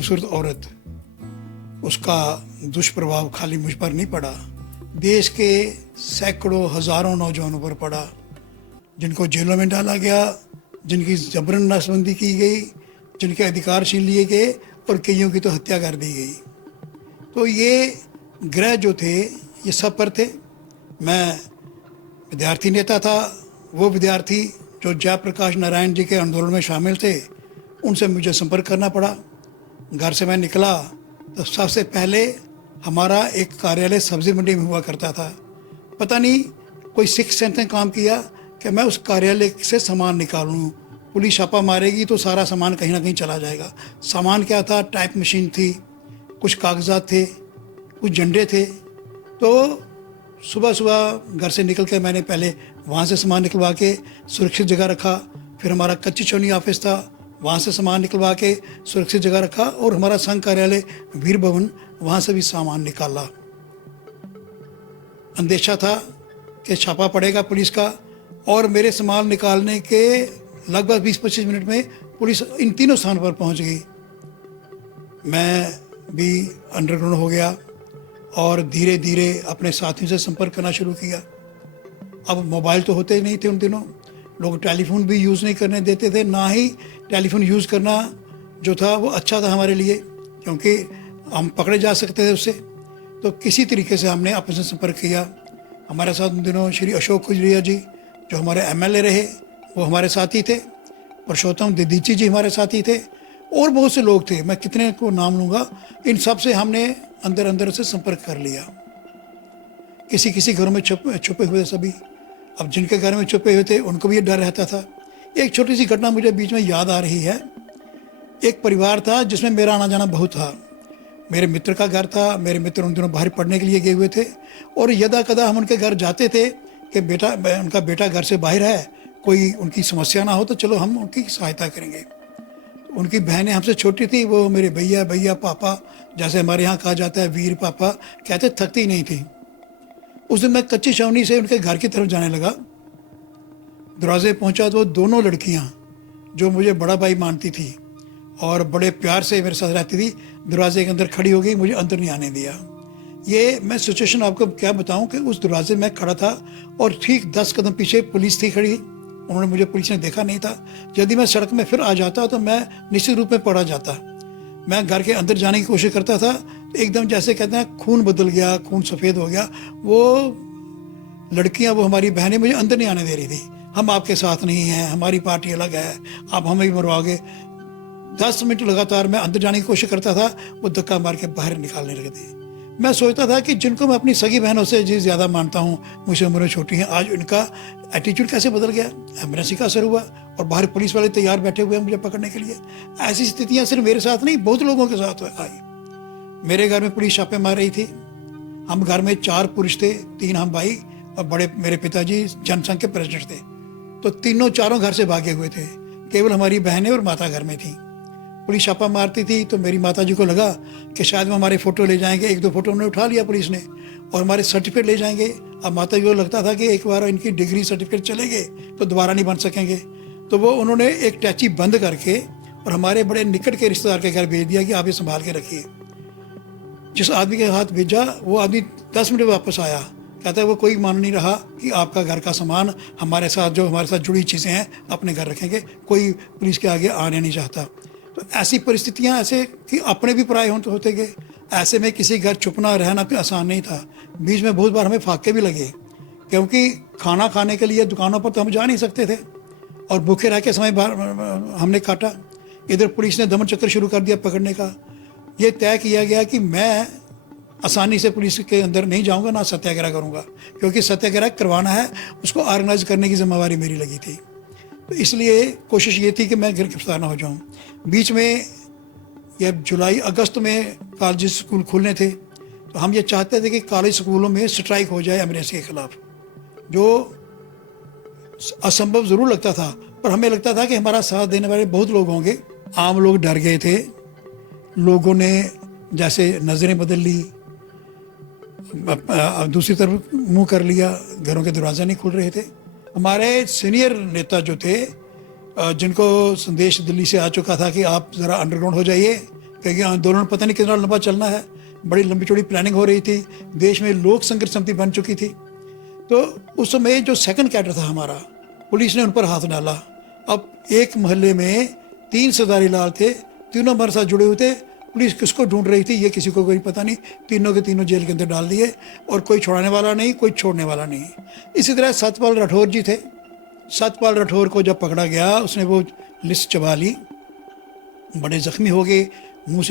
खूबसूरत औरत, उसका दुष्प्रभाव खाली मुझ पर नहीं पड़ा, देश के सैकड़ों हज़ारों नौजवानों पर पड़ा, जिनको जेलों में डाला गया, जिनकी जबरन नसबंदी की गई, जिनके अधिकार छीन लिए गए और कईयों की तो हत्या कर दी गई। तो ये ग्रह जो थे ये सब पर थे। मैं विद्यार्थी नेता था, वो विद्यार्थी जो जयप्रकाश नारायण जी के आंदोलन में शामिल थे, उनसे मुझे संपर्क करना पड़ा। घर से मैं निकला तो सबसे पहले हमारा एक कार्यालय सब्जी मंडी में हुआ करता था। पता नहीं कोई सिक्स सेंस ने काम किया कि मैं उस कार्यालय से सामान निकालूं। पुलिस छापा मारेगी तो सारा सामान कहीं ना कहीं चला जाएगा। सामान क्या था? टाइप मशीन थी, कुछ कागजात थे, कुछ झंडे थे। तो सुबह सुबह घर से निकल के मैंने पहले वहाँ से सामान निकलवा के सुरक्षित जगह रखा। फिर हमारा कच्ची चौनी ऑफिस था, वहाँ से सामान निकलवा के सुरक्षित जगह रखा। और हमारा संघ कार्यालय वीर भवन, वहाँ से भी सामान निकाला। अंदेशा था कि छापा पड़ेगा पुलिस का, और मेरे सामान निकालने के लगभग 20-25 मिनट में पुलिस इन तीनों स्थानों पर पहुँच गई। मैं भी अंडरग्राउंड हो गया और धीरे धीरे अपने साथियों से संपर्क करना शुरू किया। अब मोबाइल तो होते ही नहीं थे उन दिनों, लोग टेलीफोन भी यूज़ नहीं करने देते थे, ना ही टेलीफोन यूज़ करना जो था वो अच्छा था हमारे लिए, क्योंकि हम पकड़े जा सकते थे उससे। तो किसी तरीके से हमने आपस में संपर्क किया। हमारे साथ उन दिनों श्री अशोक कुजरिया जी जो हमारे MLA रहे, वो हमारे साथी थे। पुरुषोत्तम दीदीची जी हमारे साथी थे, और बहुत से लोग थे, मैं कितने को नाम लूँगा। इन सब से हमने अंदर अंदर से संपर्क कर लिया। किसी किसी घरों में छुपे हुए सभी। अब जिनके घर में छुपे हुए थे उनको भी ये डर रहता था। एक छोटी सी घटना मुझे बीच में याद आ रही है। एक परिवार था जिसमें मेरा आना जाना बहुत था। मेरे मित्र का घर था, मेरे मित्र उन दिनों बाहर पढ़ने के लिए गए हुए थे, और यदा कदा हम उनके घर जाते थे कि उनका बेटा घर से बाहर है, कोई उनकी समस्या ना हो तो चलो हम उनकी सहायता करेंगे। उनकी बहनें हमसे छोटी थी, वो मेरे भैया भैया पापा, जैसे हमारे यहाँ कहा जाता है वीर पापा, कहते थकती नहीं थी। उस दिन मैं कच्ची छावनी से उनके घर की तरफ जाने लगा। दरवाजे पहुंचा तो दोनों लड़कियां जो मुझे बड़ा भाई मानती थी और बड़े प्यार से मेरे साथ रहती थी, दरवाजे के अंदर खड़ी हो गई, मुझे अंदर नहीं आने दिया। ये मैं सिचुएशन आपको क्या बताऊं कि उस दरवाजे में खड़ा था और ठीक 10 कदम पीछे पुलिस थी खड़ी। उन्होंने मुझे, पुलिस ने देखा नहीं था। यदि मैं सड़क में फिर आ जाता तो मैं निश्चित रूप में पड़ा जाता। मैं घर के अंदर जाने की कोशिश करता था, एकदम जैसे कहते हैं खून बदल गया, खून सफ़ेद हो गया। वो लड़कियां, वो हमारी बहनें मुझे अंदर नहीं आने दे रही थी। हम आपके साथ नहीं हैं, हमारी पार्टी अलग है, आप हमें भी मरवाओगे। 10 मिनट लगातार मैं अंदर जाने की कोशिश करता था, वो धक्का मार के बाहर निकालने लगे थे। मैं सोचता था कि जिनको मैं अपनी सगी बहनों से जी ज़्यादा मानता हूँ, मुझसे उम्र में छोटी हैं, आज उनका एटीट्यूड कैसे बदल गया। एम्बुलेंस का असर हुआ और बाहर पुलिस वाले तैयार बैठे हुए हैं मुझे पकड़ने के लिए। ऐसी स्थितियाँ सिर्फ मेरे साथ नहीं, बहुत लोगों के साथ आई। मेरे घर में पुलिस छापे मार रही थी। हम घर में 4 पुरुष थे, 3 हम भाई, और बड़े मेरे पिताजी जनसंघ के प्रेसिडेंट थे। तो तीनों चारों घर से भागे हुए थे, केवल हमारी बहनें और माता घर में थी। पुलिस छापा मारती थी तो मेरी माता जी को लगा कि शायद वो हमारे फ़ोटो ले जाएंगे। 1-2 फ़ोटो उन्होंने उठा लिया पुलिस ने, और हमारे सर्टिफिकेट ले जाएंगे। अब माता जी को लगता था कि एक बार इनकी डिग्री सर्टिफिकेट चले गए तो दोबारा नहीं बन सकेंगे। तो वो उन्होंने एक टैची बंद करके और हमारे बड़े निकट के रिश्तेदार के घर भेज दिया कि आप ये संभाल के रखिए। जिस आदमी के हाथ भेजा वो आदमी 10 मिनट में वापस आया, कहता है वो कोई मान नहीं रहा कि आपका घर का सामान हमारे साथ, जो हमारे साथ जुड़ी चीज़ें हैं, अपने घर रखेंगे। कोई पुलिस के आगे आने नहीं चाहता। तो ऐसी परिस्थितियां, ऐसे कि अपने भी पराये होते गए। ऐसे में किसी घर छुपना रहना भी आसान नहीं था। बीच में बहुत बार हमें फाके भी लगे, क्योंकि खाना खाने के लिए दुकानों पर तो हम जा नहीं सकते थे, और भूखे रह के समय बाहर हमने काटा। इधर पुलिस ने दमन चक्कर शुरू कर दिया पकड़ने का। ये तय किया गया कि मैं आसानी से पुलिस के अंदर नहीं जाऊंगा, ना सत्याग्रह करूंगा, क्योंकि सत्याग्रह करवाना है, उसको ऑर्गेनाइज करने की जिम्मेवारी मेरी लगी थी। तो इसलिए कोशिश ये थी कि मैं गिरफ्तार ना हो जाऊं। बीच में ये जुलाई अगस्त में कॉलेज स्कूल खुलने थे, तो हम ये चाहते थे कि कॉलेज स्कूलों में स्ट्राइक हो जाए एमरजेंसी के खिलाफ, जो असंभव ज़रूर लगता था, पर हमें लगता था कि हमारा साथ देने वाले बहुत लोग होंगे। आम लोग डर गए थे, लोगों ने जैसे नज़रें बदल ली, दूसरी तरफ मुंह कर लिया, घरों के दरवाजे नहीं खुल रहे थे। हमारे सीनियर नेता जो थे, जिनको संदेश दिल्ली से आ चुका था कि आप ज़रा अंडरग्राउंड हो जाइए, क्योंकि आंदोलन में पता नहीं कितना लंबा चलना है, बड़ी लंबी चौड़ी प्लानिंग हो रही थी, देश में लोक संघर्ष समिति बन चुकी थी। तो उस समय जो सेकंड कैडर था हमारा, पुलिस ने उन पर हाथ डाला। अब एक मोहल्ले में 3 सरदारी लाल थे, तीनों हमारे साथ जुड़े हुए थे। पुलिस किसको ढूंढ रही थी ये किसी को कोई पता नहीं, तीनों के तीनों जेल के अंदर डाल दिए और कोई छुड़ाने वाला नहीं, कोई छोड़ने वाला नहीं। इसी तरह सतपाल राठौर जी थे, सतपाल राठौर को जब पकड़ा गया उसने वो लिस्ट चबा ली, बड़े ज़ख्मी हो गए, मुंह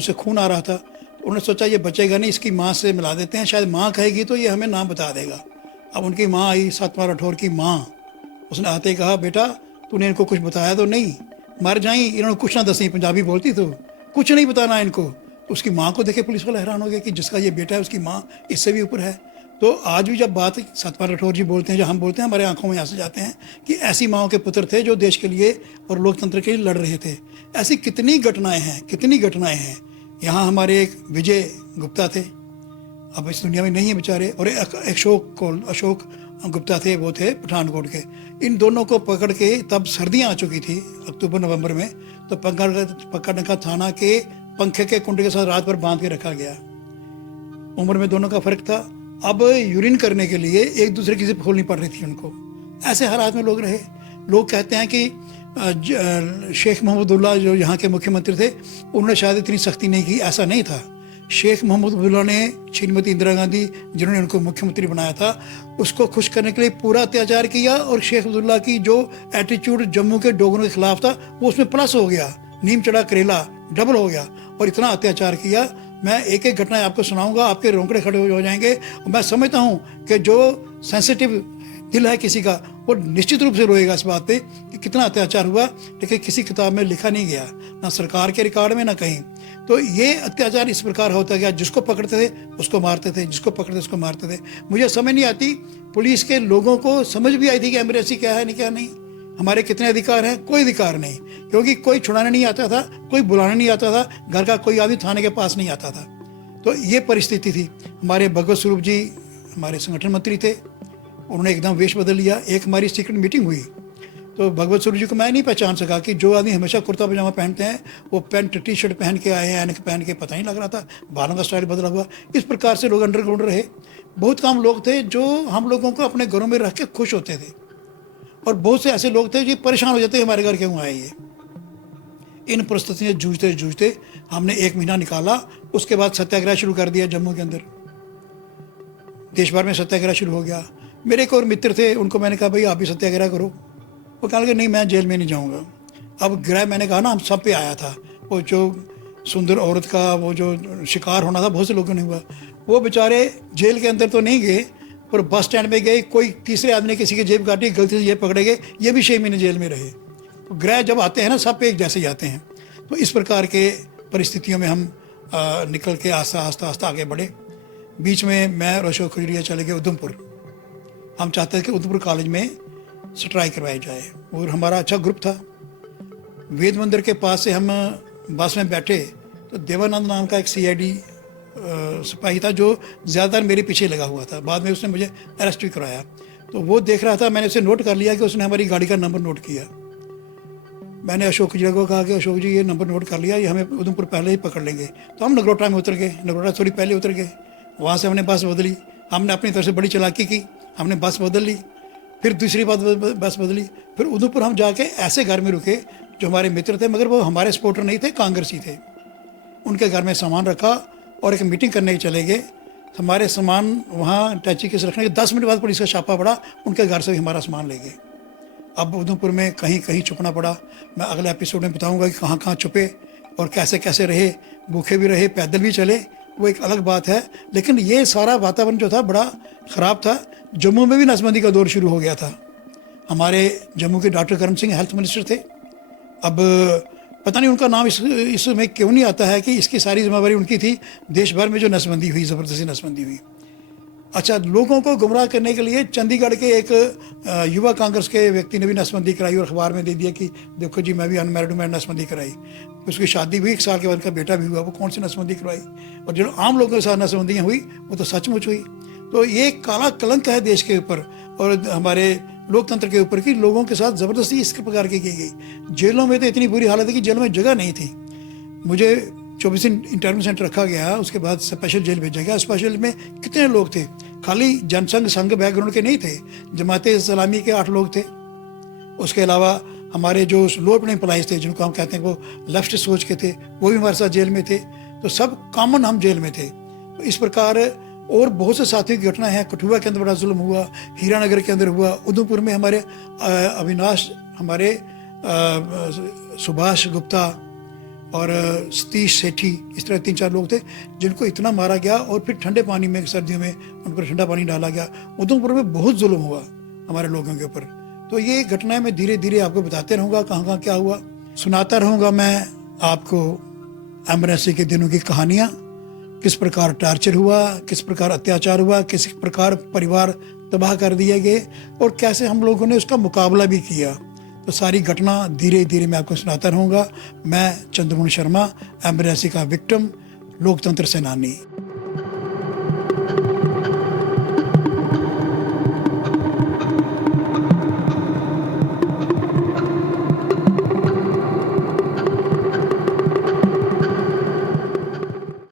से खून आ रहा था। उन्होंने सोचा ये बचेगा नहीं, इसकी माँ से मिला देते हैं, शायद माँ कहेगी तो ये हमें नाम बता देगा। अब उनकी माँ आई, सतपाल राठौर की माँ, उसने आते ही कहा बेटा तूने इनको कुछ बताया तो नहीं, मर जाई इन्होंने कुछ ना दसी, पंजाबी बोलती तो कुछ नहीं बताना इनको। उसकी माँ को देखे पुलिस वाला हैरान हो गया कि जिसका ये बेटा है उसकी माँ इससे भी ऊपर है। तो आज भी जब बात सतपाल राठौर जी बोलते हैं, जब हम बोलते हैं, हमारे आंखों में आंसू जाते हैं कि ऐसी माँओं के पुत्र थे जो देश के लिए और लोकतंत्र के लिए लड़ रहे थे। ऐसी कितनी घटनाएं हैं। यहाँ हमारे एक विजय गुप्ता थे, अब इस दुनिया में नहीं है बेचारे, और अशोक गुप्ता थे, वो थे पठानकोट के। इन दोनों को पकड़ के, तब सर्दियाँ आ चुकी थी अक्टूबर नवंबर में, तो पकड़ने का थाना के पंखे के कुंडे के साथ रात भर बांध के रखा गया। उम्र में दोनों का फर्क था। अब यूरिन करने के लिए एक दूसरे की जिप खोलनी पड़ रही थी उनको। ऐसे हालात में लोग रहे। लोग कहते हैं कि शेख मोहम्मदुल्लाह जो यहाँ के मुख्यमंत्री थे, उन्होंने शायद इतनी सख्ती नहीं की, ऐसा नहीं था। शेख मोहम्मदुल्लाह ने श्रीमती इंदिरा गांधी जिन्होंने उनको मुख्यमंत्री बनाया था, उसको खुश करने के लिए पूरा अत्याचार किया, और शेख अब्दुल्ला की जो एटीट्यूड जम्मू के डोगरों के खिलाफ था वो उसमें प्लस हो गया, नीम चढ़ा करेला डबल हो गया, और इतना अत्याचार किया। मैं एक एक घटना आपको सुनाऊंगा, आपके रोंगटे खड़े हो जाएंगे। और मैं समझता हूँ कि जो सेंसिटिव दिल है किसी का, वो निश्चित रूप से रोएगा इस बात पे कि कितना अत्याचार हुआ, लेकिन किसी किताब में लिखा नहीं गया, ना सरकार के रिकॉर्ड में, ना कहीं। तो ये अत्याचार इस प्रकार होता गया, जिसको पकड़ते थे उसको मारते थे, जिसको पकड़ते उसको मारते थे। मुझे समझ नहीं आती, पुलिस के लोगों को समझ भी आई थी कि एमरजेंसी क्या है, नहीं क्या नहीं, हमारे कितने अधिकार हैं। कोई अधिकार नहीं, क्योंकि कोई छुड़ाने नहीं आता था, कोई बुलाने नहीं आता था, घर का कोई आदमी थाने के पास नहीं आता था। तो ये परिस्थिति थी। हमारे भगवत स्वरूप जी हमारे संगठन मंत्री थे, उन्होंने एकदम वेश बदल लिया। एक हमारी सीक्रेट मीटिंग हुई, तो भगवत स्वरूप जी को मैं नहीं पहचान सका कि जो आदमी हमेशा कुर्ता पजामा पहनते हैं वो पैंट टी शर्ट पहन के आए हैं, ऐनक पहन के, पता नहीं लग रहा था, बालों का स्टाइल बदला हुआ। इस प्रकार से लोग अंडरग्राउंड रहे। बहुत कम लोग थे जो हम लोगों को अपने घरों में रख के खुश होते थे, और बहुत से ऐसे लोग थे जो परेशान हो जाते हमारे घर क्यों आए ये। इन परिस्थितियों से जूझते जूझते हमने 1 महीना निकाला। उसके बाद सत्याग्रह शुरू कर दिया जम्मू के अंदर, देश भर में सत्याग्रह शुरू हो गया। मेरे एक और मित्र थे, उनको मैंने कहा भाई आप भी सत्याग्रह करो। वो कहने लगे नहीं मैं जेल में नहीं जाऊँगा। अब ग्रह मैंने कहा ना हम सब पे आया था, वो जो सुंदर औरत का वो जो शिकार होना था बहुत से लोगों ने हुआ। वो बेचारे जेल के अंदर तो नहीं गए, पर बस स्टैंड पे गए, कोई तीसरे आदमी ने किसी की जेब काटी, गलती से ये पकड़े गए, ये भी 6 महीने जेल में रहे। तो ग्रह जब आते हैं ना सब पे एक जैसे ही आते हैं। तो इस प्रकार के परिस्थितियों में हम निकल के आस्ता आगे बढ़े। बीच में मैं और अशोक खजुरिया चले गए उधमपुर। हम चाहते थे कि उधमपुर कॉलेज में स्ट्राइक करवाई जाए, और हमारा अच्छा ग्रुप था। वेद मंदिर के पास से हम बस में बैठे तो देवानंद नाम का एक CID सिपाही था जो ज़्यादातर मेरे पीछे लगा हुआ था। बाद में उसने मुझे अरेस्ट भी कराया। तो वो देख रहा था, मैंने उसे नोट कर लिया कि उसने हमारी गाड़ी का नंबर नोट किया। मैंने अशोक जी को कहा कि अशोक जी ये नंबर नोट कर लिया, ये हमें उधमपुर पहले ही पकड़ लेंगे। तो हम नगरोटा में उतर गए, नगरोटा थोड़ी पहले उतर गए। वहाँ से हमने बस बदली, हमने अपनी तरफ से बड़ी चालाकी की, हमने बस बदल ली, फिर दूसरी बात बस बदली, फिर उधमपुर हम जाके ऐसे घर में रुके जो हमारे मित्र थे, मगर वो हमारे सपोर्टर नहीं थे, कांग्रेसी थे। उनके घर में सामान रखा और एक मीटिंग करने चले गए। हमारे सामान वहाँ टैची के से रखने के 10 मिनट बाद पुलिस का छापा पड़ा, उनके घर से भी हमारा सामान ले गए। अब उधमपुर में कहीं कहीं छुपना पड़ा। मैं अगले एपिसोड में बताऊंगा कि कहाँ कहाँ छुपे और कैसे कैसे रहे, भूखे भी रहे, पैदल भी चले, वो एक अलग बात है। लेकिन ये सारा वातावरण जो था बड़ा ख़राब था। जम्मू में भी नसबंदी का दौर शुरू हो गया था। हमारे जम्मू के doctor Karan Singh health minister थे। अब पता नहीं उनका नाम इसमें क्यों नहीं आता है कि इसकी सारी जिम्मेवारी उनकी थी। देश भर में जो नसबंदी हुई, ज़बरदस्ती नसबंदी हुई। अच्छा, लोगों को गुमराह करने के लिए चंडीगढ़ के एक युवा कांग्रेस के व्यक्ति ने भी नसबंदी कराई और अखबार में दे दिया कि देखो जी मैं भी अनमैरिड हूँ, मैंने नसबंदी कराई। उसकी शादी भी 1 साल के बाद का बेटा भी हुआ, वो कौन सी नसबंदी करवाई। और जो आम लोगों के साथ नसबंदियाँ हुई वो तो सचमुच हुई। तो ये काला कलंक है देश के ऊपर और हमारे लोकतंत्र के ऊपर कि लोगों के साथ ज़बरदस्ती इस प्रकार की गई। जेलों में तो इतनी बुरी हालत है कि जेलों में जगह नहीं थी। मुझे 24 दिन इंटरव्यू सेंटर रखा गया, उसके बाद स्पेशल जेल भेजा गया। स्पेशल में कितने लोग थे, खाली जनसंघ संघ बैकग्राउंड के नहीं थे, जमाते इस्लामी के 8 लोग थे। उसके अलावा हमारे जो लोअर एम्प्लॉइज थे, जिनको हम कहते हैं वो लेफ्ट सोच के थे, वो भी हमारे साथ जेल में थे। तो सब कॉमन हम जेल में थे। तो इस प्रकार और बहुत से साथियों की घटना है। कठुआ के अंदर बड़ा जुल्म हुआ, हीरानगर के अंदर हुआ, उधमपुर में हमारे अविनाश, हमारे सुभाष गुप्ता और सतीश सेठी, इस तरह 3-4 लोग थे जिनको इतना मारा गया और फिर ठंडे पानी में सर्दियों में उन पर ठंडा पानी डाला गया। उधमपुर में बहुत जुल्म हुआ हमारे लोगों के ऊपर। तो ये घटनाएं मैं धीरे धीरे आपको बताते रहूँगा, कहाँ कहाँ क्या हुआ, सुनाता रहूँगा मैं आपको एमरजेंसी के दिनों की कहानियाँ, किस प्रकार टार्चर हुआ, किस प्रकार अत्याचार हुआ, किस प्रकार परिवार तबाह कर दिए गए और कैसे हम लोगों ने उसका मुकाबला भी किया। तो सारी घटना धीरे धीरे मैं आपको सुनाता रहूँगा। मैं चंद्रमोहन शर्मा, एमरजेंसी का विक्टिम, लोकतंत्र सेनानी।